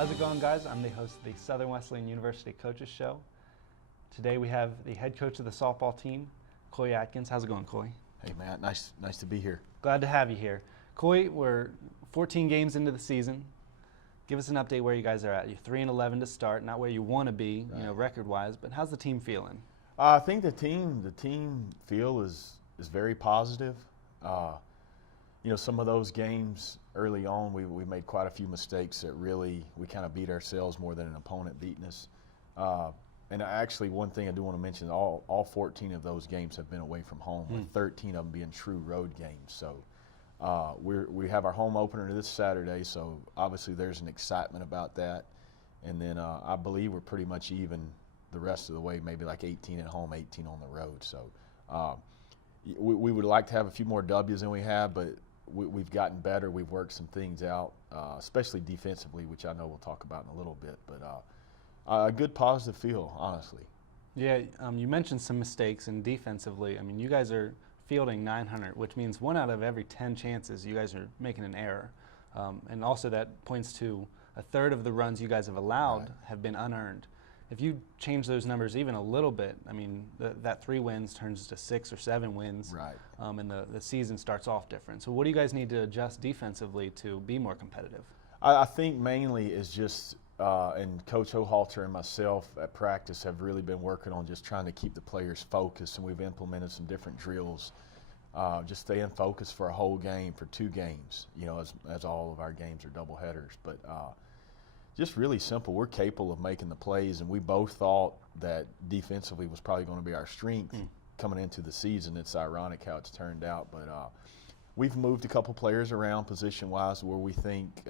How's it going, guys? I'm the host of the Southern Wesleyan University Coaches Show. Today we have the head coach of the softball team, Coy Atkins. How's it going, Coy? Hey, Matt. Nice to be here. Glad to have you here. Coy, we're 14 games into the season. Give us an update where you guys are at. You're 3-11 to start, not where you want to be, right, record-wise, but how's the team feeling? I think the team feel is very positive. Some of those games early on, we made quite a few mistakes that really we kind of beat ourselves more than an opponent beating us. And actually, one thing I do want to mention, all 14 of those games have been away from home, with 13 of them being true road games. So we have our home opener this Saturday, so obviously there's an excitement about that. And then I believe we're pretty much even the rest of the way, maybe like 18 at home, 18 on the road. So we would like to have a few more W's than we have, but we've gotten better. We've worked some things out, especially defensively, which I know we'll talk about in a little bit. But a good positive feel, honestly. Yeah, you mentioned some mistakes, and defensively, I mean, you guys are fielding 900, which means 1 out of every 10 chances you guys are making an error. And also that points to a third of the runs you guys have allowed have been unearned. If you change those numbers even a little bit, I mean, that 3 wins turns to 6 or 7 wins, and the season starts off different. So what do you guys need to adjust defensively to be more competitive? I think mainly is just, and Coach Hohalter and myself at practice have really been working on just trying to keep the players focused, and we've implemented some different drills, just staying focused for a whole game, for 2 games, as all of our games are double headers. But just really simple. We're capable of making the plays, and we both thought that defensively was probably going to be our strength coming into the season. It's ironic how it's turned out, but we've moved a couple players around position-wise where we think,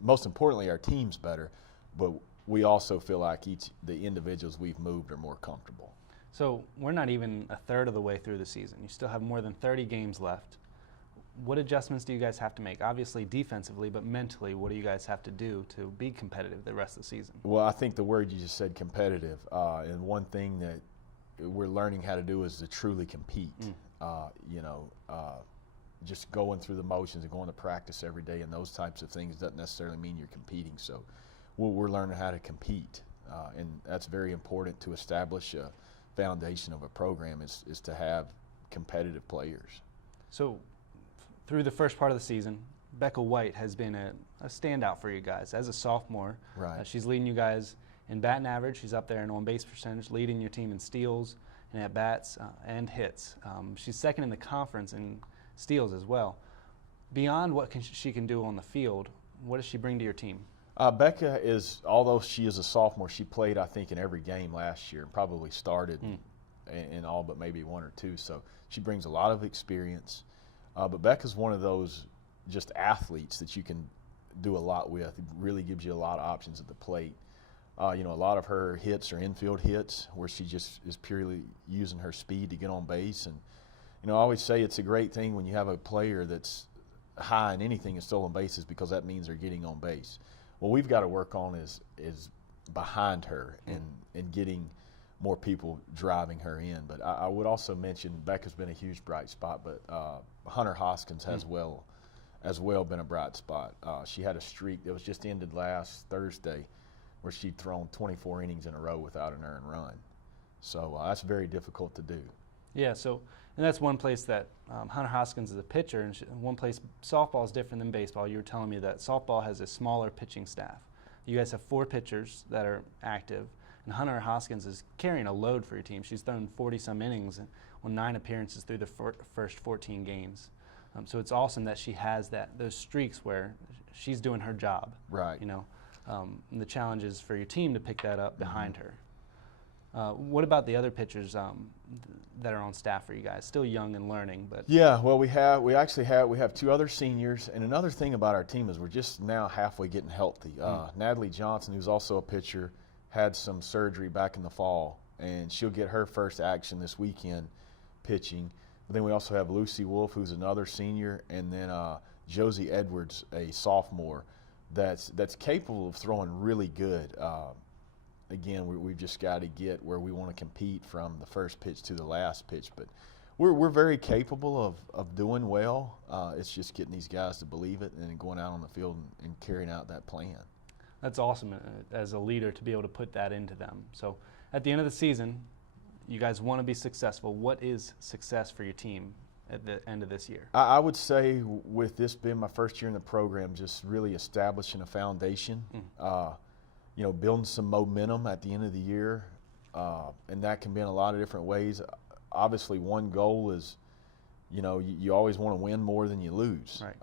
most importantly, our team's better, but we also feel like the individuals we've moved are more comfortable. So we're not even a third of the way through the season. You still have more than 30 games left. What adjustments do you guys have to make? Obviously defensively, but mentally, what do you guys have to do to be competitive the rest of the season? Well, I think the word you just said, competitive, and one thing that we're learning how to do is to truly compete. Just going through the motions and going to practice every day and those types of things doesn't necessarily mean you're competing. So we're learning how to compete, and that's very important to establish a foundation of a program is to have competitive players. So through the first part of the season, Becca White has been a standout for you guys as a sophomore. Right. She's leading you guys in batting average. She's up there in on-base percentage, leading your team in steals and at-bats and hits. She's second in the conference in steals as well. Beyond what she can do on the field, what does she bring to your team? Becca is, although she is a sophomore, she played, I think, in every game last year and probably started in all but maybe 1 or 2. So she brings a lot of experience. But Becca's one of those just athletes that you can do a lot with. It really gives you a lot of options at the plate. A lot of her hits are infield hits where she just is purely using her speed to get on base. And, I always say it's a great thing when you have a player that's high in anything in stolen bases because that means they're getting on base. What we've got to work on is behind her and getting more people driving her in. But I would also mention Becca's been a huge bright spot, but Hunter Hoskins has as well been a bright spot. She had a streak that was just ended last Thursday where she'd thrown 24 innings in a row without an earned run. So that's very difficult to do. Yeah, and that's one place that Hunter Hoskins is a pitcher, and one place softball is different than baseball. You were telling me that softball has a smaller pitching staff. You guys have 4 pitchers that are active, and Hunter Hoskins is carrying a load for your team. She's thrown 40-some innings on 9 appearances through the first 14 games. So it's awesome that she has those streaks where she's doing her job. Right. And the challenge is for your team to pick that up behind her. What about the other pitchers that are on staff for you guys? Still young and learning, but yeah. Well, we have 2 other seniors, and another thing about our team is we're just now halfway getting healthy. Natalie Johnson, who's also a pitcher, had some surgery back in the fall, and she'll get her first action this weekend pitching. But then we also have Lucy Wolf, who's another senior, and then Josie Edwards, a sophomore, that's capable of throwing really good. Again, we've just got to get where we want to compete from the first pitch to the last pitch. But we're very capable of doing well. It's just getting these guys to believe it and then going out on the field and carrying out that plan. That's awesome as a leader to be able to put that into them. So at the end of the season, you guys want to be successful. What is success for your team at the end of this year? I would say with this being my first year in the program, just really establishing a foundation, building some momentum at the end of the year, and that can be in a lot of different ways. Obviously, one goal is, you always want to win more than you lose. Right.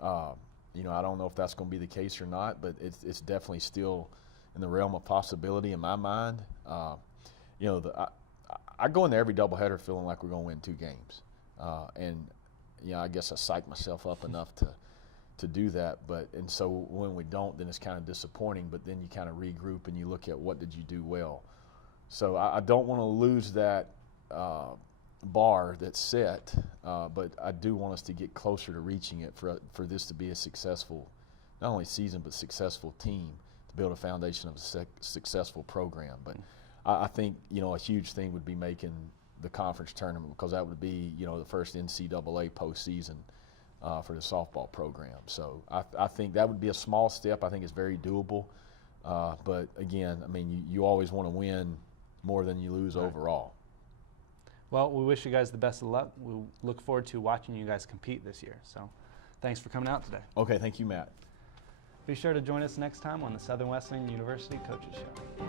I don't know if that's going to be the case or not, but it's definitely still in the realm of possibility in my mind. I go into every doubleheader feeling like we're going to win 2 games, and I guess I psych myself up enough to do that. And so when we don't, then it's kind of disappointing. But then you kind of regroup and you look at what did you do well. So I don't want to lose that bar that's set, but I do want us to get closer to reaching it for this to be a successful, not only season, but successful team, to build a foundation of a successful program. But I think, a huge thing would be making the conference tournament, because that would be, the first NCAA postseason for the softball program. So I think that would be a small step. I think it's very doable. But again, you always want to win more than you lose overall. Well, we wish you guys the best of luck. We look forward to watching you guys compete this year. So thanks for coming out today. Okay, thank you, Matt. Be sure to join us next time on the Southern Wesleyan University Coaches Show.